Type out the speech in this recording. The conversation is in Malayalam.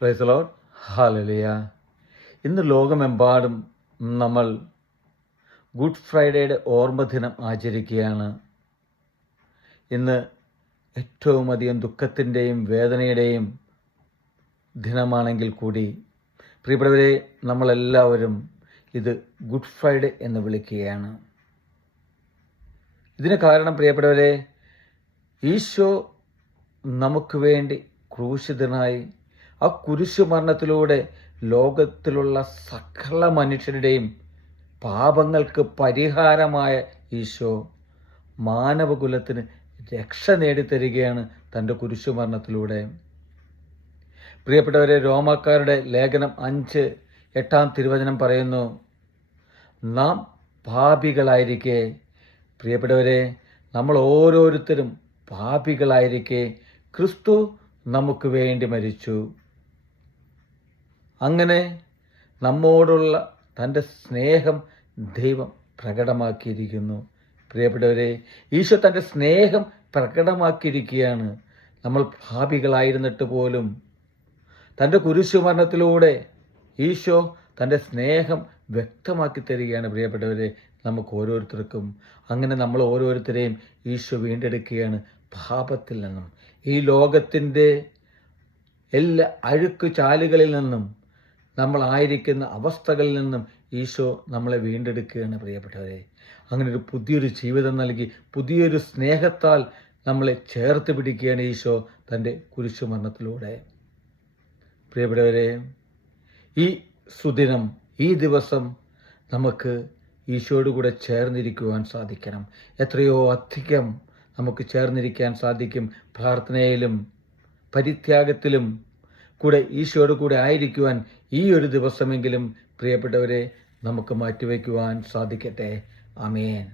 Praise the Lord. ഹല്ലേലൂയ. ഇന്ന് ലോകമെമ്പാടും നമ്മൾ ഗുഡ് ഫ്രൈഡേയുടെ ഓർമ്മ ദിനം ആചരിക്കുകയാണ്. ഇന്ന് ഏറ്റവും അധികം ദുഃഖത്തിൻ്റെയും വേദനയുടെയും ദിനമാണെങ്കിൽ കൂടി പ്രിയപ്പെട്ടവരെ, നമ്മളെല്ലാവരും ഇത് ഗുഡ് ഫ്രൈഡേ എന്ന് വിളിക്കുകയാണ്. ഇതിന് കാരണം പ്രിയപ്പെട്ടവരെ, ഈശോ നമുക്ക് വേണ്ടി ക്രൂശിതനായി ആ കുരിശുമരണത്തിലൂടെ ലോകത്തിലുള്ള സകല മനുഷ്യരുടെയും പാപങ്ങൾക്ക് പരിഹാരമായ ഈശോ മാനവകുലത്തിന് രക്ഷ നേടിത്തരികയാണ് തൻ്റെ കുരിശുമരണത്തിലൂടെ. പ്രിയപ്പെട്ടവരെ, റോമാക്കാരുടെ ലേഖനം 5:8 പറയുന്നു, നാം പാപികളായിരിക്കെ, പ്രിയപ്പെട്ടവരെ, നമ്മൾ ഓരോരുത്തരും പാപികളായിരിക്കെ ക്രിസ്തു നമുക്ക് വേണ്ടി മരിച്ചു. അങ്ങനെ നമ്മോടുള്ള തൻ്റെ സ്നേഹം ദൈവം പ്രകടമാക്കിയിരിക്കുന്നു. പ്രിയപ്പെട്ടവരെ, ഈശോ തൻ്റെ സ്നേഹം പ്രകടമാക്കിയിരിക്കുകയാണ്. നമ്മൾ പാപികളായിരുന്നിട്ട് പോലും തൻ്റെ കുരിശുമരണത്തിലൂടെ ഈശോ തൻ്റെ സ്നേഹം വ്യക്തമാക്കി തരികയാണ്. പ്രിയപ്പെട്ടവരെ, നമുക്ക് ഓരോരുത്തർക്കും അങ്ങനെ നമ്മൾ ഓരോരുത്തരെയും ഈശോ വീണ്ടെടുക്കുകയാണ് പാപത്തിൽ നിന്നും, ഈ ലോകത്തിൻ്റെ എല്ലാ അഴുക്ക് ചാലുകളിൽ നിന്നും, നമ്മളായിരിക്കുന്ന അവസ്ഥകളിൽ നിന്നും ഈശോ നമ്മളെ വീണ്ടെടുക്കുകയാണ്. പ്രിയപ്പെട്ടവരെ, അങ്ങനെ ഒരു പുതിയൊരു ജീവിതം നൽകി പുതിയൊരു സ്നേഹത്താൽ നമ്മളെ ചേർത്ത് പിടിക്കുകയാണ് ഈശോ തൻ്റെ കുരിശുമരണത്തിലൂടെ. പ്രിയപ്പെട്ടവരെ, ഈ സുദിനം, ഈ ദിവസം നമുക്ക് ഈശോയോട് കൂടെ ചേർന്നിരിക്കുവാൻ സാധിക്കണം. എത്രയോ അധികം നമുക്ക് ചേർന്നിരിക്കാൻ സാധിക്കും. പ്രാർത്ഥനയിലും പരിത്യാഗത്തിലും കൂടെ ഈശോയോട് കൂടെ ആയിരിക്കുവാൻ ഈ ഒരു ദിവസമെങ്കിലും പ്രിയപ്പെട്ടവരെ നമുക്ക് മാറ്റിവെക്കുവാൻ സാധിക്കട്ടെ. ആമേൻ.